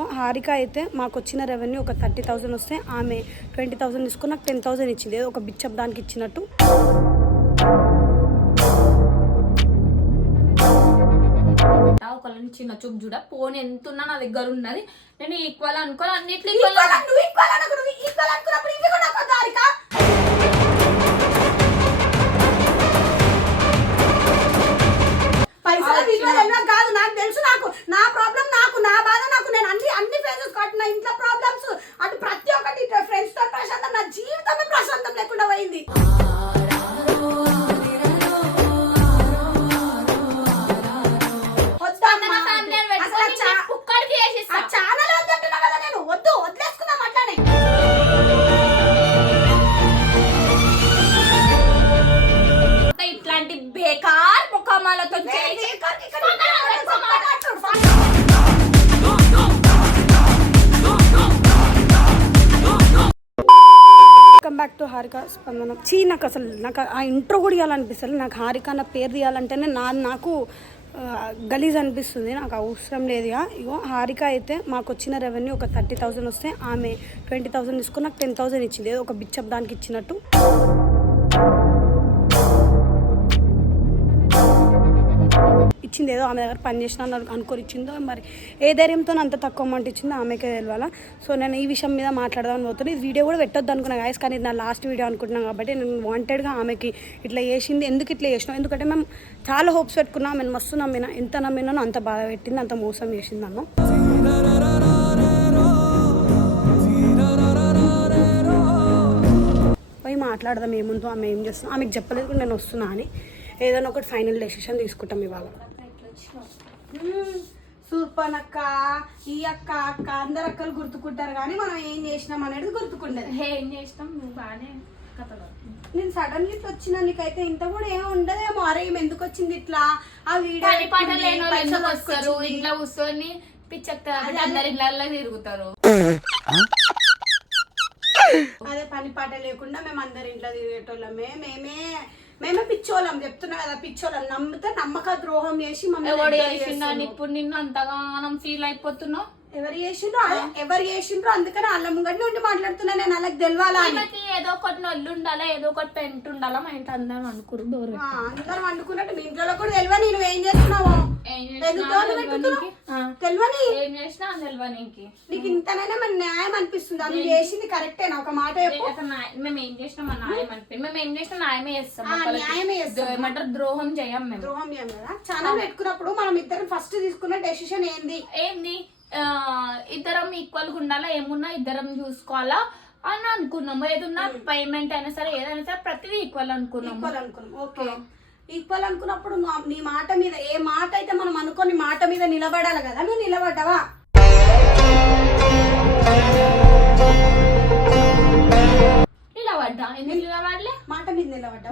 ఇగో హారిక అయితే మాకు వచ్చిన రెవెన్యూ ఒక థర్టీ థౌసండ్ వస్తే ఆమె ట్వంటీ థౌసండ్ తీసుకుని నాకు టెన్ థౌసండ్ ఇచ్చింది. ఏదో ఒక బిచ్చప్ దానికి ఇచ్చినట్టు. ఒకళ్ళని చిన్న చూపు చూడ. ఫోన్ ఎంత ఉన్నా నా దగ్గర ఉన్నది. నేను ఈక్వల్ అనుకోని. అన్నిట్లో ఈక్వల్ పైసలు విలువ కాదు. నాకు తెలుసు నాకు. నా ప్రాబ్లం నాకు నా బాధ నాకు. నేను అన్ని అన్ని ఫేసెస్ కాబట్టి నా ఇంట్లో ప్రాబ్లమ్స్ బ్యాక్ టు హారిక స్పందన చీ నాకు అసలు నాకు ఆ ఇంట్రో కూడా ఇవ్వాలనిపిస్తుంది నాకు హారిక అన్న పేరు తీయాలంటేనే నా నాకు గలీజ్ అనిపిస్తుంది. నాకు అవసరం లేదు ఇక. ఇగో హారిక అయితే మాకు వచ్చిన రెవెన్యూ ఒక థర్టీ థౌసండ్ వస్తే ఆమె ట్వంటీ థౌసండ్ తీసుకుని నాకు టెన్ థౌసండ్ ఇచ్చింది. ఏదో ఒక బిచ్చప్ దానికి ఇచ్చినట్టు. ఇచ్చింది ఏదో ఆమె దగ్గర పని చేసిన అనుకొని ఇచ్చిందో మరి ఏ ధైర్యంతో అంత తక్కువ అమౌంట్ ఇచ్చిందో ఆమెకే తెలియాలా సో నేను ఈ విషయం మీద మాట్లాడదామని పోతున్నాను ఇది వీడియో కూడా పెట్టొద్దు అనుకున్నా గాయస్ కానీ ఇది నా లాస్ట్ వీడియో అనుకుంటున్నాను కాబట్టి నేను వాంటెడ్గా ఆమెకి ఇట్లా చేసింది. ఎందుకు ఇట్లా చేసినాం ఎందుకంటే మేము చాలా హోప్స్ పెట్టుకున్నాం. మేము మస్తు నమ్మినా. ఎంత నమ్మినానో అంత బాధ పెట్టింది అంత మోసం చేసింది నన్ను పోయి మాట్లాడదాం ఏముందో ఆమె ఏం చేస్తున్నాం ఆమెకు చెప్పలేదు నేను వస్తున్నా అని. ఏదైనా ఒకటి ఫైనల్ డెసిషన్ తీసుకుంటాం ఇవాళ. సూర్పన్ అక్క ఈ అక్క అక్క అందరు అక్కలు గుర్తుకుంటారు కానీ మనం ఏం చేసినాం అనేది గుర్తుకుండదు. ఏం చేసినాం? నువ్వు బాగానే కథలు నేను సడన్ ఇట్లా వచ్చిన నీకైతే ఇంత కూడా ఏం ఉండదేమో. అరే ఎందుకు వచ్చింది ఇట్లా? ఆ వీడియో వస్తారు. ఇంట్లో కూర్చొని పిచ్చక్క అందరి ఇళ్ళల్లో తిరుగుతారు. అదే పని పాట లేకుండా మేము అందరి ఇంట్లో తిరిగేటోళ్ళమే. మేమే మేమే పిచ్చోళ్ళం చెప్తున్నా కదా పిచ్చోళ్ళం నమ్మితే నమ్మక ద్రోహం చేసి మమ్మల్ని. ఇప్పుడు నిన్ను అంతగానం ఫీల్ అయిపోతున్నావు ఎవరు చేసిండ్రో ఎవరు చేసిండ్రో అందుకని వాళ్ళ ముంగటి నుండి మాట్లాడుతున్నా నేను వాళ్ళకి తెలవాలా ఈమెకి ఏదో ఒకటి నొల్లు ఉండాలా ఏదో ఒకటి పెంట్ ఉండాలా మా ఇంట్లో అందరం అనుకురు ఆ, అందరం వండుకున్నట్టు మీ ఇంట్లో కూడా తెలియని నువ్వు ఏం చేస్తున్నావు. తెలియని ఏం చేసినా తెలియనికి నీకు ఇంతనైనా మన న్యాయం అనిపిస్తుంది? అది చేసింది కరెక్టేనా? ఒక మాట మేము ఏం చేసినా మా న్యాయం మేము ఏం చేసినా న్యాయమే చేస్తాం. న్యాయమే చేస్తాం. ద్రో- ఏమంటారు? ద్రోహం చేయం మేము. ద్రోహం చేయం కదా? ఛానల్ పెట్టుకున్నప్పుడు మనం ఇద్దరం ఫస్ట్ తీసుకున్న డెసిషన్ ఏంది? ఏంది? ఇద్దరం ఈక్వల్గా ఉండాలా? ఏమున్నా ఇద్దరం చూసుకోవాలా? అని అనుకున్నాము. ఏదున్నా పేమెంట్ అయినా సరే ఏదైనా సరే ప్రతిదీ ఈక్వల్ అనుకున్నాము. ఈక్వల్ అనుకున్నాం ఓకే. ఈక్వల్ అనుకున్నప్పుడు నీ మాట మీద ఏ మాట అయితే మనం అనుకోని మాట మీద నిలబడాలి కదా? నువ్వు నిలబడ్డావా?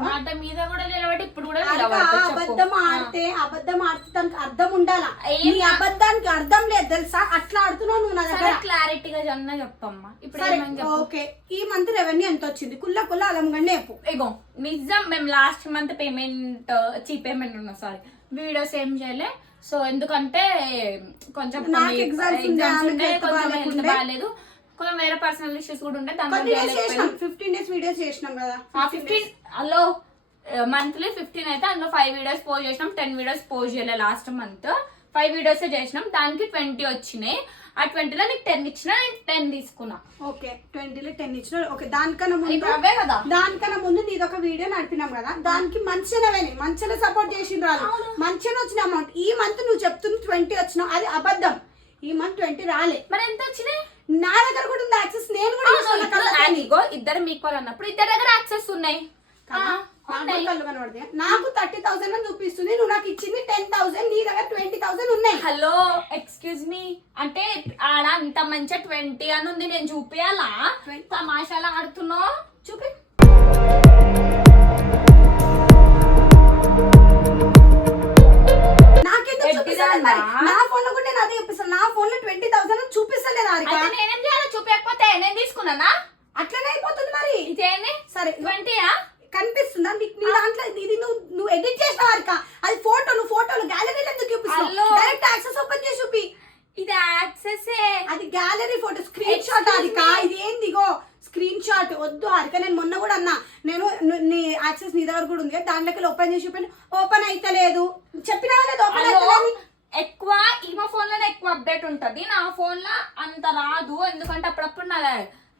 మాట మీద కూడా నిలబడి ఇప్పుడు కూడా. అబద్ధం ఆడితే అబద్ధం ఆడితే దానికి అర్థం ఉండాలా? నీ అబద్ధానికి అర్థం లేదు తెలుసా? అట్లా ఆడుతున్నావు నువ్వు నా దగ్గర. క్లారిటీగా జన్న చెప్పమ్మా ఇప్పుడు ఓకే. ఈ మంత్ రెవెన్యూ ఎంత వచ్చింది? కుల్ల కుల్ల అలంగండి చెప్పు. ఇగో నిజం మేము లాస్ట్ మంత్ పేమెంట్ చీ పేమెంట్ ఉన్నా సారీ వీడియోస్ ఏం చేయలే. సో ఎందుకంటే కొంచెం. బాగాలేదు. కొంచెం వేరే పర్సనల్ ఇష్యూస్ కూడా ఉండే దాంట్లో చేసినాం. ఫిఫ్టీన్ డేస్ వీడియోస్ చేసినాం కదా. ఫిఫ్టీన్ హలో మంత్లీ ఫిఫ్టీన్ అయితే అందులో ఫైవ్ వీడియోస్ పోస్ట్ చేసినాం. టెన్ వీడియోస్ పోస్ట్ చేయలే లాస్ట్ మంత్ ఫైవ్ వీడియోస్ చేసినాం. దానికి ట్వంటీ వచ్చినాయి. ఆ ట్వంటీలో నీకు టెన్ ఇచ్చిన నేను టెన్ తీసుకున్నా. ఓకే ట్వంటీలో టెన్ ఇచ్చిన. ఓకే దానికన్నా ముందు అవే కదా. దానికన్నా ముందు నీది ఒక వీడియో నడిపినాం కదా. దానికి మంచిగా మంచిగా సపోర్ట్ చేసిండ్రు వాళ్ళు. మంచిగా వచ్చిన అమౌంట్ ఈ మంత్ నువ్వు చెప్తున్న ట్వంటీ వచ్చినావు. అది అబద్ధం. ఈ మంత్ ట్వంటీ రాలే. మరి ఎంత వచ్చినాయి నా దగ్గర కూడా ఉంది యాక్సెస్ నేను కూడా ఇగో ఇద్దరు ఈక్వల్ అన్నప్పుడు ఇద్దరి దగ్గర యాక్సెస్ ఉన్నాయి. నాకు థర్టీ థౌసండ్ అని చూపిస్తుంది నువ్వు నాకు ఇచ్చింది టెన్ థౌసండ్ నీ దగ్గర ట్వంటీ థౌసండ్ ఉన్నాయి. హలో ఎక్స్క్యూజ్ మీ అంటే ఆడ అంత మంచిగా ట్వంటీ అని ఉంది నేను చూపియాలా? తమాషాలు ఆడుతున్నావు? చూపి. చూపిస్తలేదు మరి? నా ఫోన్లో కూడా నేను అదే చూపిస్తాను నా ఫోన్లో ట్వంటీ థౌసండ్ చూపిస్తలేదు హారిక. అయితే నేనేం చేయాలి? చూపించకపోతే నేను తీసుకున్నానా? అట్లనే అయిపోతుంది మరి. ఇదేంది? సరే ట్వంటీయా కనిపిస్తుందా నీకు నీ దాంట్లో ఇది నువ్వు నువ్వు ఎడిట్ చేసిన వారిక అది ఫోటో నువ్వు ఫోటోలు గ్యాలరీలో ఎందుకు చూపిస్తావు హలో. డైరెక్ట్ యాక్సెస్ ఓపెన్ చేసి చూపి ఇది యాక్సెస్ అది గ్యాలరీ ఫోటో స్క్రీన్ షాట్ అది కా ఇది ఏంది ఇగో స్క్రీన్ షాట్ వద్దు హరిక నేను మొన్న కూడా అన్నా నేను ను- నీ యాక్సెస్ నీ దగ్గర కూడా ఉంది కదా, దాంట్లోకి ఓపెన్ చేసి చూపాను ఓపెన్ అయితే లేదు చెప్పినా లేదు ఓపెన్ అయితే లేదు ఎక్కువ ఈమె ఫోన్లోనే ఎక్కువ అప్డేట్ ఉంటది నా ఫోన్లో అంత రాదు ఎందుకంటే అప్పుడప్పుడు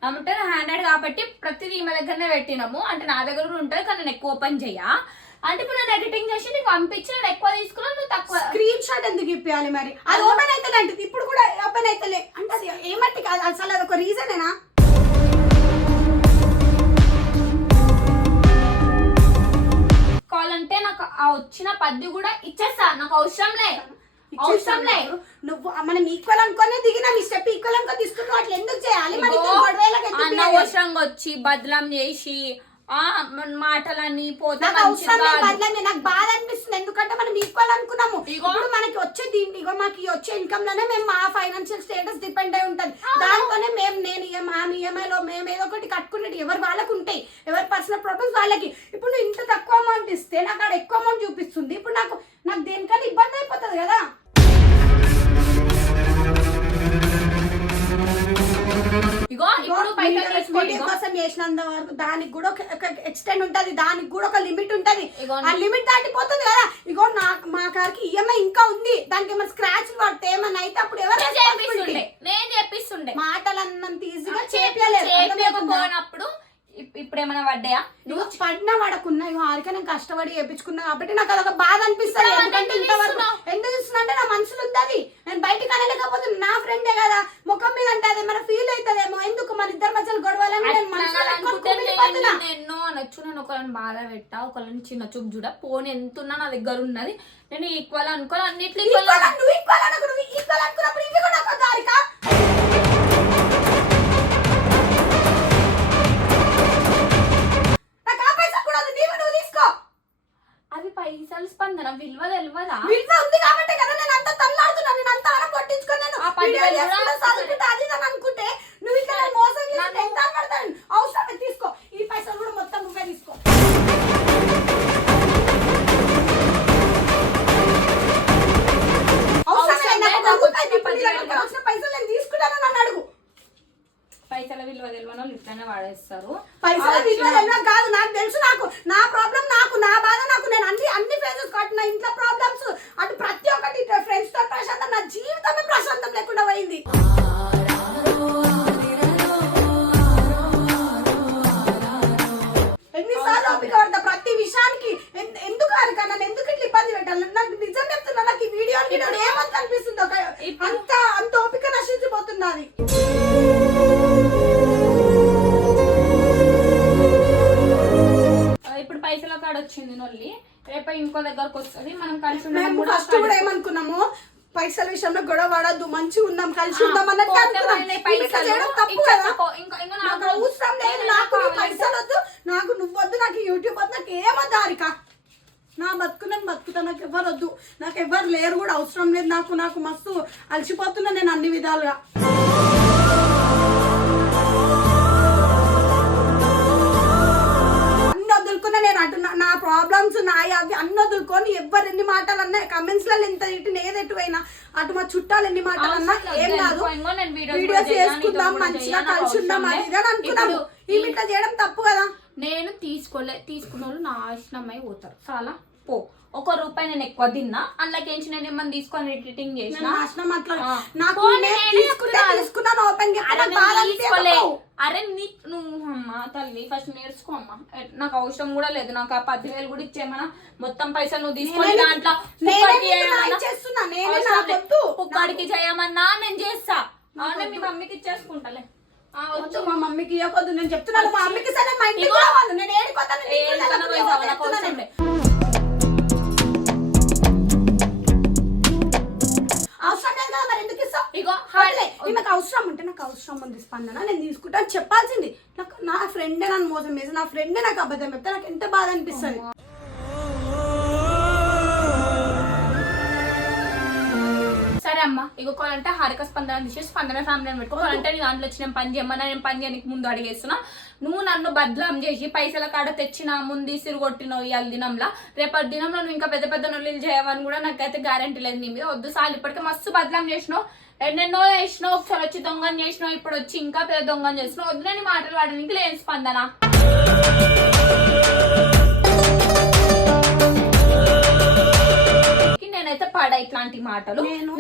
అంటే హ్యాండెడ్ కాబట్టి ప్రతిదీ ఈమె దగ్గరనే పెట్టినాము. అంటే నా దగ్గర కూడా ఉంటుంది కానీ నేను ఎక్కువ ఓపెన్ చెయ్యా అంటే ఇప్పుడు నేను ఎడిటింగ్ చేసి నీకు పంపించి నేను ఎక్కువ తీసుకున్నా నువ్వు తక్కువ స్క్రీన్ షాట్ ఎందుకు ఇప్పించాలి మరి? అది ఓపెన్ అయితే అంటే ఇప్పుడు కూడా ఓపెన్ అయితే లే అంటే అది ఏమట్టి కాదు అసలు అది ఒక రీజనేనా కాల్ అంటే నాకు ఆ వచ్చిన పద్ది కూడా ఇచ్చేస్తా. నాకు అవసరం లే. అవసరం లే. నువ్వు మనం ఈక్వల్ అనుకోనే దిగినా. మీ స్టెప్ ఈక్వల్ అనుకో తీసుకున్నావు అట్లా ఎందుకు చేయాలి? అనవసరంగా వచ్చి బదలం చేసి మాటలని పోతే నాకు అవసరం లేదు బాధ అనిపిస్తుంది. ఎందుకంటే మనం ఈక్వల్ అనుకున్నాము. ఇప్పుడు మనకి వచ్చే దీంట్లో ఇగో మాకు ఈ వచ్చే ఇన్కమ్లోనే మేము మా ఫైనాన్షియల్ స్టేటస్ డిపెండ్ అయి ఉంటది. దాంతోనే మేము నేను ఈఎంఐ లో మేము ఏదో ఒకటి కట్టుకునేది ఎవరు వాళ్ళకు ఉంటాయి. ఎవరి పర్సనల్ ప్రాబ్లమ్స్ వాళ్ళకి. ఇప్పుడు ఇంత తక్కువ అమౌంట్ ఇస్తే నాకు అక్కడ ఎక్కువ అమౌంట్ చూపిస్తుంది. ఇప్పుడు నాకు నాకు దేనికన్నా ఇబ్బంది అయిపోతుంది కదా. ఇగో ఇప్పుడు పైసలు తీసుకోండి వీడియో ఇగో. కోసం చేసినంత వరకు దానికి కూడా ఒక ఎక్స్టెండ్ ఉంటది దానికి కూడా ఒక లిమిట్ ఉంటది ఇగో ఆ లిమిట్ దాటిపోతుంది కదా ఇగో నా మా కార్కి ఈఎంఐ ఇంకా ఉంది దానికి ఏమైనా స్క్రాచ్ పడితే ఏమన్నా అయితే అప్పుడు ఎవరు నేను responsibility? చేపిస్తుండే నేను చేపిస్తుండే మాటలు అన్నంత ఈజీగా చేపియలేదు అర్థమవుతుందా? ఇప్పుడు ఏమైనా పడ్డాయా? నువ్వు పడినా పడకున్నా ఇగో హారిక నేను కష్టపడి చేపించుకున్నా కాబట్టి నాకు అదొక బాధ అనిపిస్తుంది. ఎందుకంటే ఎందుకు ఇంతవరకు? ఎందుకు ఇస్తున్నా అంటే నా మనసులో ఉంది అది నేను బయటికి అనలేకపోతే నా ఫ్రెండే కదా. ముఖం మీద అంటే అది మన ఫీల్ అవుతుందేమో. ఎందుకు మన ఇద్దరి మధ్యలో గొడవలని నేను మనసులో ఎన్నో అనొచ్చు. నేను ఒకళ్ళని బాధ పెట్టా. ఒకళ్ళని చిన్న చూపు చూడ. పోనీ ఎంత ఉన్నా నా దగ్గర ఉన్నది. నేను ఈక్వల్ అనుకోని. అన్నిట్లో ఈక్వల్ ఈక్వల్ అనుకున్నప్పుడు ఇవి కూడా అది పైసలు స్పందన విలువ తెలియదా విలువ ఉంది కాబట్టే కదా నేను అంత తల్లాడుతున్నా, నేను అంత వరం కొట్టించుకొని నేను ఆ పది వీడియో వేలు చేసుకుంటా, కూడా చదువుకుంటా, అది అని అనుకుంటే నువ్వు నన్ను మోసం చేసి ఎంత పడతాను? అవసరమే తీసుకో. ఈ పైసలు కూడా మొత్తం నువ్వే తీసుకో. పైసలు నేను తీసుకుంటాను నన్ను అడుగు. పైసల విలువ తెలియని వాళ్ళు ఇట్లానే వాడేస్తారు. పైసల విలువ తెలియదు కాదు నాకు తెలుసు నాకు. నా ప్రాబ్లం na-interrupt కలిసి ఆ, ఉందాం అన్నట్టు పోతే అనుకున్నాం. తప్పు కదా? నాకు అవసరం లేదు. నాకు. పైసలు వద్దు. నాకు నువ్వు వద్దు నాకు యూట్యూబ్ వద్దు నాకు ఏమొద్దు హారిక? నా బతుకు నేను బతుకుతా. నాకు ఎవరు వద్దు. నాకు ఎవరు లేరు కూడా. అవసరం లేదు నాకు. నాకు మస్తు అలసిపోతున్నా నేను అన్ని విధాలుగా. వదులుకున్నా నేను అటు నా- ప్రాబ్లమ్స్ నా అవి అన్ని వదులుకొని ఎవరు ఎన్ని మాటలు అన్నా కమెంట్స్లలో ఎంత ఇటు ఏది ఎటు అయినా అటు మా చుట్టాలు ఎన్ని మాటలు అన్నా ఏం. కాదు. వీడియోస్ చేయను, చేసుకుందాం మంచిగా కలిసి ఉందాం అది ఇది అని అనుకున్నాము. ఈమె ఇట్లా చేయడం తప్పు కదా. నేను తీసుకోలే తీసుకున్న వాళ్ళు నాశనమై పోతారు. చాలా పో. ఒక రూపాయి నేను ఎక్కువ తిన్నా అందులోకించి నేను ఏమన్నా తీసుకొని ఎడిటింగ్ చేసిన? నాశనం అట్లా. నాకు. తీసుకున్నాను ఓపెన్ అరే నీ తల్లి ఫస్ట్ నేర్చుకో అమ్మ నాకు అవసరం కూడా లేదు. నాకు ఆ పదివేలు కూడా ఇచ్చేమన్నా మొత్తం పైసలు నువ్వు తీసుకొని దాంట్లో కుక్కడికి చేయమన్నా- నేనే చేస్తా. అవునే మీ మమ్మీకి ఇచ్చేసుకుంటాలే. వద్దు. వద్దు మా మమ్మీకి ఇవ్వకొద్దు నేను చెప్తున్నాను. మా మమ్మీకి సరే మా ఇంటికి వాళ్ళు నేను ఏడిపోతాను ఈమెకు అవసరం ఉంటే నాకు అవసరం ఉంది స్పందన నేను తీసుకుంటాను చెప్పాల్సింది. నాకు నా ఫ్రెండే నన్ను మోసం చేసి నా ఫ్రెండే నాకు అబద్ధం చెప్తే నాకు ఎంత బాధ అనిపిస్తుంది? సరే అమ్మా ఇగో కావాలంటే హారిక స్పందన తీసేసి స్పందన ఫ్యామిలీ అని పెట్టుకోవాలంటే నీ దాంట్లో వచ్చి నేను పని చేయమన్నా నేను పని చేయడానికి ముందు అడిగేస్తున్నా. నువ్వు నన్ను బదలాం చేసి పైసల కాడ తెచ్చిన ముందు ఇసురు కొట్టినావు ఇవాళ దినంలో. రేపటి దినంలో నువ్వు ఇంకా పెద్ద పెద్ద నొల్లు చేయవని కూడా నాకైతే గ్యారంటీ లేదు నీ మీద. వద్దు సార్లు ఇప్పటికే మస్తు బదలాం చేసినావు. ఎన్నెన్నో చేసినావు ఒకసారి వచ్చి దొంగని చేసినావు ఇప్పుడు వచ్చి ఇంకా పెద్ద దొంగని చేసినావు. వద్దులేని మాటలు వాడడానికి లేని స్పందన. నేనైతే పడ ఇట్లాంటి మాటలు. నేను-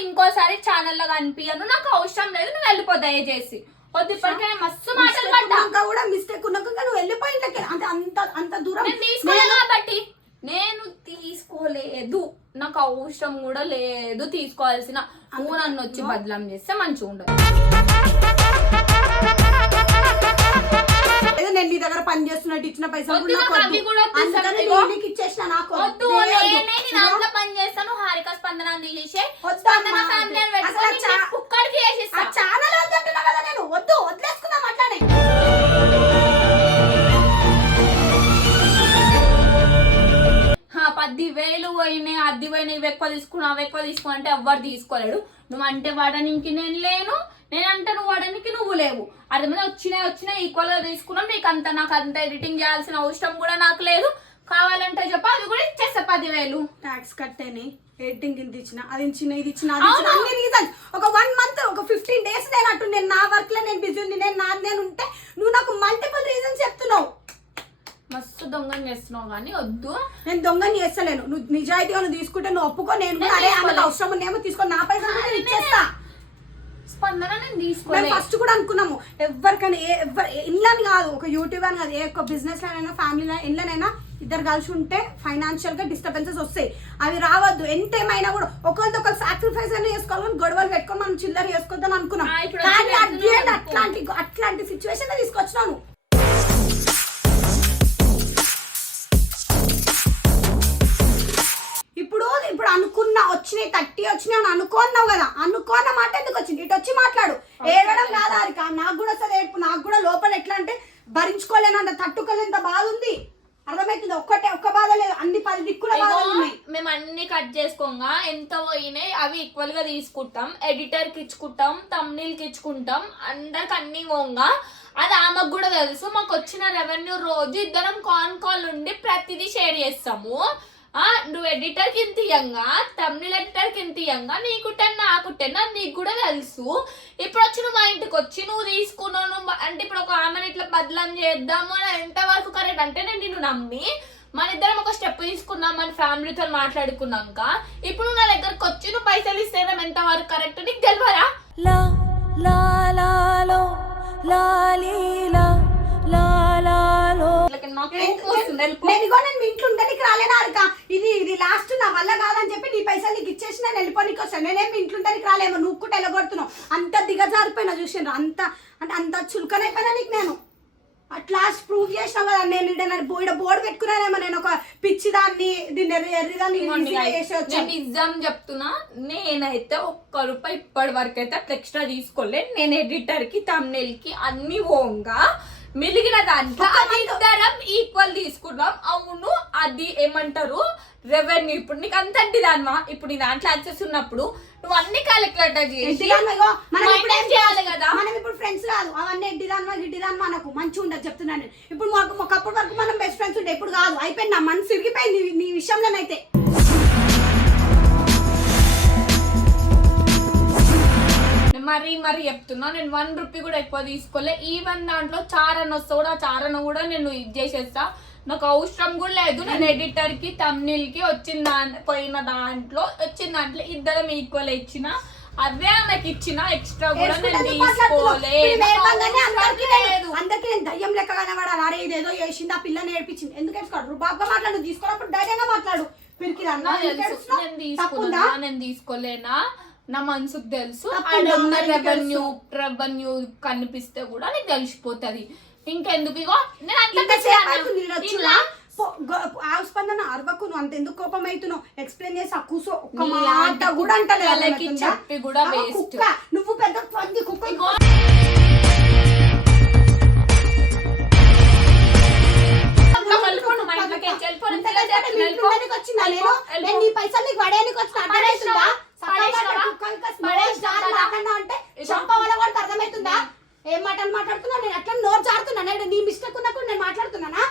ఇంకోసారి ఛానల్లో కనిపించను నాకు అవసరం లేదు నువ్వు వెళ్ళిపో దయచేసి. వద్దు ఇప్పటికైనా మస్తు మాటలు పడ్డా. కూడా మిస్టేక్ ఉన్నాక నువ్వు వెళ్ళిపోయి ఇంట్లోకి. అంటే అంత అంత దూరం. నేను తీసుకోలేదు కాబట్టి. నేను తీసుకోలేదు. నాకు అవసరం కూడా లేదు. తీసుకోవాల్సిన నువ్వు నన్ను వచ్చి బదలం చేస్తే మంచిగా ఉండదు. ఏదో నేను నీ దగ్గర పని చేస్తున్నట్టు ఇచ్చిన పైసలు వద్దు, కూడా నాకు నాకు అవి వద్దు. కూడా వద్దు, అందుకని ఇదిగో. నేను నీకు ఇచ్చేసిన నాకు వద్దు. వద్దే వద్దు. నేనే నీ దాంట్లో పని చేస్తాను హారిక స్పందన తీసేసి. వద్దమ్మా. స్పందన ఫ్యామిలీ అని అసలు పెట్టుకొని చా- నేను కుక్కడికి ఆ వేసిస్తా ఛానల్ వద్దంటున్నా కదా నేను. వద్దు వదిలేసుకుందాం అట్లానే పది వేలు పోయినాయి అది పోయినాయి ఇవి ఎక్కువ తీసుకున్నా అవి ఎక్కువ తీసుకున్నా అంటే ఎవ్వరు తీసుకోలేడు. నువ్వు అంటే వాడడానికి నేను లేను నేనంటే నువ్వు వాడడానికి నువ్వు లేవు. అర్థమైనా వచ్చినాయి వచ్చినాయి ఈక్వల్గా తీసుకున్నాం నీకు అంత నాకు అంత ఎడిటింగ్ చేయాల్సిన అవసరం కూడా నాకు లేదు. కావాలంటే చెప్పు అది కూడా ఇచ్చేస్తా పదివేలు. ట్యాక్స్ కట్టేని ఎడిటింగ్ ఇంత ఇచ్చిన అది ఇచ్చిన ఇది ఇచ్చిన అది ఇచ్చిన అన్ని రీజన్స్ ఒక వన్ మంత్ ఒక ఫిఫ్టీన్ డేస్ నేను అట్టు నేను నా వర్క్లో నేను బిజీ ఉంది నేను నాది నేను ఉంటే నువ్వు నాకు మల్టిపుల్ రీజన్స్ చెప్తున్నావు. మస్తు దొంగని చేస్తున్నావు కానీ వద్దు. నేను దొంగని చేస్తలేను. నువ్వు నిజాయితీగా నువ్వు తీసుకుంటే నువ్వు ఒప్పుకో నేను కూడా నేను అరే ఆమెకు తీసుకోలే. అవసరం ఉందేమో తీసుకో నా పైసలు కూడా నేను ఇచ్చేస్తా. స్పందన నేను తీసుకోలేదు ఫస్ట్ కూడా అనుకున్నాము. ఎవరికైనా ఏ ఎవరు ఇళ్ళని కాదు ఒక యూట్యూబ్ అని కాదు ఏ ఒక్క బిజినెస్ లోనైనా ఫ్యామిలీలో ఇళ్ళనైనా ఇద్దరు కలిసి ఉంటే ఫైనాన్షియల్గా డిస్టర్బెన్సెస్ వస్తాయి. అవి రావద్దు. ఎంత ఏమైనా కూడా ఒకరితో ఒకరు సాక్రిఫైస్ అయినా చేసుకోవాలని గొడవలు పెట్టుకొని మనం చిల్లర చేసుకోవద్దని అనుకున్నాం. కానీ అట్లాంటి అట్లాంటి సిచ్యువేషన్ తీసుకొచ్చినాను. లోపల ఎట్లా అంటే భరించుకోలేనంత తట్టుకోలేనంత బాధ ఉంది. అర్థమవుతుంది? ఒక్కటే ఒక్క బాధ లేదు. అన్ని పది దిక్కుల బాధలు ఉన్నాయి. మేము అన్ని కట్ చేసుకోగా. ఎంత పోయినాయి అవి ఈక్వల్గా తీసుకుంటాం. ఎడిటర్కి ఇచ్చుకుంటాం తమ్నీల్కి ఇచ్చుకుంటాం. అందరికి అన్ని పోగా. అది ఆమెకు కూడా తెలుసు. మాకు వచ్చిన రెవెన్యూ రోజు ఇద్దరం కాన్ కాల్ ఉండి ప్రతిదీ షేర్ చేస్తాము. నువ్వు ఎడిటర్ కింద ఇంత తమిళ ఎడిటర్ కింద ఇంత ఇయ్యంగా నీకు టెన్ నాకు టెన్ నీకు కూడా తెలుసు. ఇప్పుడు వచ్చి నువ్వు మా ఇంటికి వచ్చి నువ్వు తీసుకున్నావు నువ్వు అంటే ఇప్పుడు ఒక ఆమెను ఇట్లా బదలం చేద్దాము అని ఎంతవరకు కరెక్ట్ అంటే నేను నిన్ను నమ్మి మన ఇద్దరం ఒక స్టెప్ తీసుకున్నాం మన ఫ్యామిలీతో మాట్లాడుకున్నాక ఇప్పుడు నువ్వు నా దగ్గరకు వచ్చి నువ్వు పైసలు ఇస్తేనే ఎంత వరకు కరెక్ట్ నీకు తెలియరా లా la లా lo నేను ఇగో నేను మీ ఇంట్లో ఉండడానికి రాలేనా అరక? ఇది ఇది లాస్ట్ నా వల్ల కాదని చెప్పి నీ పైసలు నీకు ఇచ్చేసి నేను వెళ్ళిపోనికి వస్తాను. నేనేం ఇంట్లో ఉండడానికి రాలేమో నువ్వు కూడా వెళ్ళగొడుతున్నావు అంత దిగజారిపోయినా చూసిండ్రు అంత అంటే అంత చులకనైపోయినా నీకు నేను? అట్ లాస్ట్ ప్రూవ్ చేసినావు కదా నేను నన్ను బోర్డు బోర్డు పెట్టుకున్నానేమో నేను ఒక పిచ్చి దాన్ని దీన్ని ఎర్రి ఎర్రిదాన్ని నేను వచ్చాను నిజం చెప్తున్నా నేనైతే ఒక్క రూపాయి ఇప్పటి వరకు అయితే అట్లా ఎక్స్ట్రా తీసుకోలే. నేను ఎడిటర్కి తమ్నెల్కి అన్ని పోంగా మిలిగిన దాంట్లో అది ఇద్దరం ఈక్వల్ తీసుకున్నాం. అవును అది ఏమంటారు? రెవెన్యూ ఇప్పుడు నీకు అంతంటి దాన్మా ఇప్పుడు నీ దాంట్లో యాక్సెస్ ఉన్నప్పుడు నువ్వు అన్ని క్యాలిక్యులేట్ చేసి చేయాలి కదా. మనం ఇప్పుడు ఫ్రెండ్స్ కాదు అవన్నీ ఎడ్డిదాన్మా గిడ్డిదాన్మా మనకు మంచిగా ఉండదు చెప్తున్నాను నేను. ఇప్పుడు మాకు ఒకప్పటి వరకు మనం బెస్ట్ ఫ్రెండ్స్ ఉండే. ఇప్పుడు కాదు. అయిపోయింది నా మనసు. ఇరిగిపోయింది నీ- నీ విషయంలోనైతే. మరి మరి చెప్తున్నా. నేను వన్ రూపీ కూడా ఎక్కువ తీసుకోలే. ఈవెన్ దాంట్లో చారన్ వస్తా కూడా ఆ చారన్ కూడా నేను ఇది చేసేస్తా. నాకు అవసరం కూడా లేదు. నేను ఎడిటర్కి తమ్నిల్కి వచ్చిన దాని పోయిన దాంట్లో వచ్చిన దాంట్లో ఇద్దరం ఈక్వల్ ఇచ్చిన. అవే ఆమెకి ఇచ్చిన. ఎక్స్ట్రా కూడా నేను ఏడ్చుకుంటూ మాట్లాడుతున్నావు. తీసుకోలే. ఇప్పుడు నాకు వేగంగానే అవసరం అందరికీ నేను- దయ్యం లెక్క కనబడాలి. అరే ఇదేదో చేసింది ఆ పిల్లని ఏడిపించింది ఎందుకు ఏడ్చుకోడు బాగా మాట్లాడు తీసుకున్నప్పుడు ధైర్యంగా మాట్లాడు. పిరికి నేను తీసుకోలేనా? నా మనసుకు తెలుసు. రెవెన్యూ రెవెన్యూ కనిపిస్తే కూడా నీకు తెలిసిపోతది. ఇంకెందుకు ఇగో నేను అంత ఆస్పందన అరవకు నువ్వు అంత ఎందుకు కోపం అవుతున్నావు? ఎక్స్ప్లెయిన్ చేసి ఆ కూసో ఒక్క మాట కూడా అంటలేదు? చెప్పి కూడా. కుక్క నువ్వు పెద్ద పంది కుక్క. వచ్చినా నేను? నీ పైసలు నీకు పడేయడానికి వచ్చిన అర్థమవుతుందా? అంటే. చంప వల్ల కూడా అర్థమవుతుందా? ఏం మాటలు మాట్లాడుతున్నా నేను అట్లా నోరు జారుతున్నా. నేను నీ మిస్టేక్ నేను మాట్లాడుతున్నానా?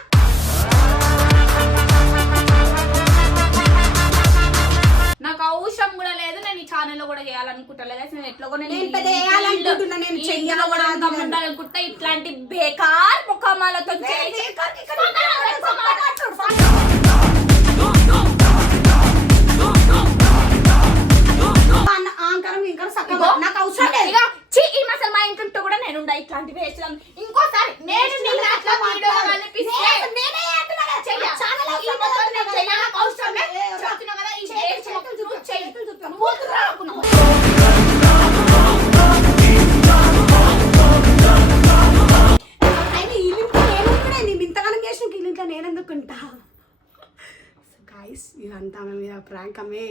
నాకు అవసరం కూడా లేదు. నేను ఈ ఛానల్లో కూడా చేయాలనుకుంటలేదు అసలు నేను ఎట్లా కూడా నేను పెద్ద చేయాలనుకుంటున్నా, నేను ఇందులో కూడా ఉండాలనుకుంటా. ఇట్లాంటి బేకార్ ముఖమాలతో ఇగో, నాకు అవసరం లేదు. ఇగో, ఛీ, ఈ అసలు మా ఇంట్లో కూడా నేను ఉండా ఇట్లాంటి వేస్ట్ ఇంకోసారి నేను అట్లా వీడియో కనిపిస్తే నేను- నేనే అంటున్నా కదా, చెయ్య. ఛానల్ ఈ అవసరం మొత్తం లేదు, నేను చెయ్య, నాకు అవసరం లేదు. చెప్తున్నా కదా, ఈ వేస్ట్ చేతులు నువ్వు చెయ్యి. నువ్వు లింక్ నేను ఎందుకుంటా సో గాయస్ ఇదంతా ఆమె మీద ప్రాంక్ ఆమె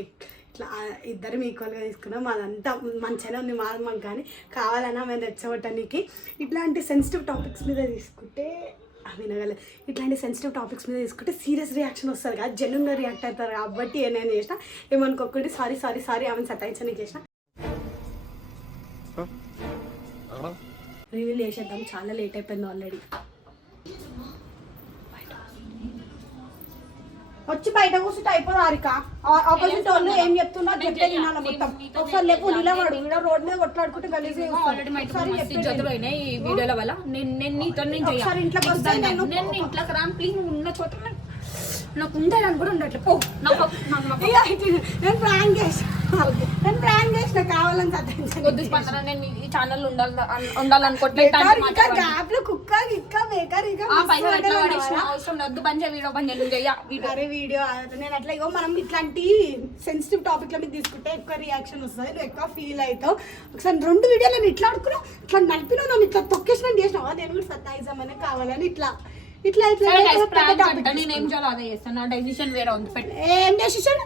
ఇట్లా ఇద్దరు ఈక్వల్గా తీసుకున్నాం. అదంతా మంచిగానే ఉంది మా మాకు కానీ. కావాలన్నా మేము తెచ్చబట్టడానికి ఇట్లాంటి సెన్సిటివ్ టాపిక్స్ మీద తీసుకుంటే వినగల. ఇట్లాంటి సెన్సిటివ్ టాపిక్స్ మీద తీసుకుంటే సీరియస్ రియాక్షన్ వస్తుంది కదా. జెన్యున్గా రియాక్ట్ అవుతారు కాబట్టి నేను చేసిన. ఏమనుకోకుండా సారీ సారీ సారీ ఆమెను సతాయించడానికి చేసిన. రివీల్ చేసేద్దాం. చాలా లేట్ అయిపోయింది ఆల్రెడీ వచ్చి బయట కూర్చుంటే అయిపోదు హారిక ఆపోజిట్ వాళ్ళు ఏం చెప్తున్నారు చెప్తే వినాలి మొత్తం. ఒకసారి లేపు నిలబడు ఇక్కడ రోడ్ మీద కొట్లాడుకుంటే గలీజ్ ఆల్రెడీ మా ఇంట్లో ఈ వీడియోల వల్ల. నేను నేను నీతో నేను. ఒకసారి ఇంట్లోకి వస్తే నేను- నేను ఇంట్లోకి రాను ప్లీజ్ నువ్వు ఉన్న చోట నాకు- ఉండాలని కూడా ఉండట్లే. పో నాకు నేను ప్రాంక్ చేసిన నేను ప్రాంక్ చేసిన కావాలని వద్దు స్పందన నేను ఈ ఛానల్ ఉండాలి ఉండాలనుకోవట్లేదు ఇంకా గ్యాప్లో కుక్క ఇక్క బేకర్ ఇక ఆ పైసలు ఎట్లా పడేసిన అవసరం. వద్దు పని చేయ వీడియో పని చేయ చెయ్య వీడియో. అరే వీడియో నేను అట్లా ఇగో మనం ఇట్లాంటి సెన్సిటివ్ టాపిక్ల మీద తీసుకుంటే ఎక్కువ రియాక్షన్ వస్తుంది. నువ్వు ఎక్కువ ఫీల్ అవుతావు. ఒకసారి రెండు వీడియోలు నేను ఇట్లా ఆడుకున్నా ఇట్లా నడిపినా నన్ను ఇట్లా తొక్కేసిన చేసినావా నేను కూడా సత్తాయిజామని కావాలని ఇట్లా ఇట్లా ఇట్లా. నేను చేయాలో అదే చేస్తాను. నా డెసిషన్ వేరే ఉంది. ఏం డెసిషన్